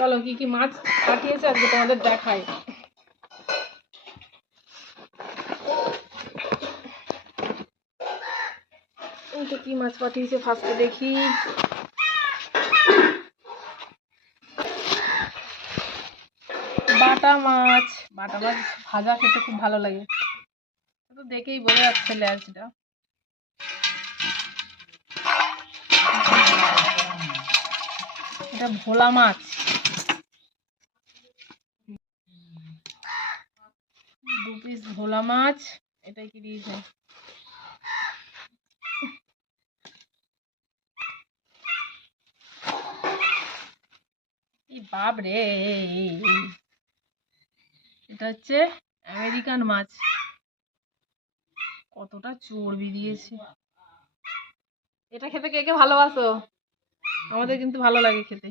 চলো কি কি মাছ পাঠিয়েছে আজকে তোমাদের দেখাই। এইটা কি মাছ পাঠিয়েছে ফার্স্টে দেখি। বাটা মাছ ভাজা খেতে খুব ভালো লাগে, তো দেখেই বোঝা যাচ্ছে ল্যাচটা। এটা ভোলা মাছ, 2 পিস ভোলা মাছ। এটাই কি দিয়েছে, বাপ রে, এটা হচ্ছে আমেরিকান মাছ, কতটা চর্বি দিয়েছে। এটা খেতে কে কে ভালোবাসো? আমাদের কিন্তু ভালো লাগে খেতে।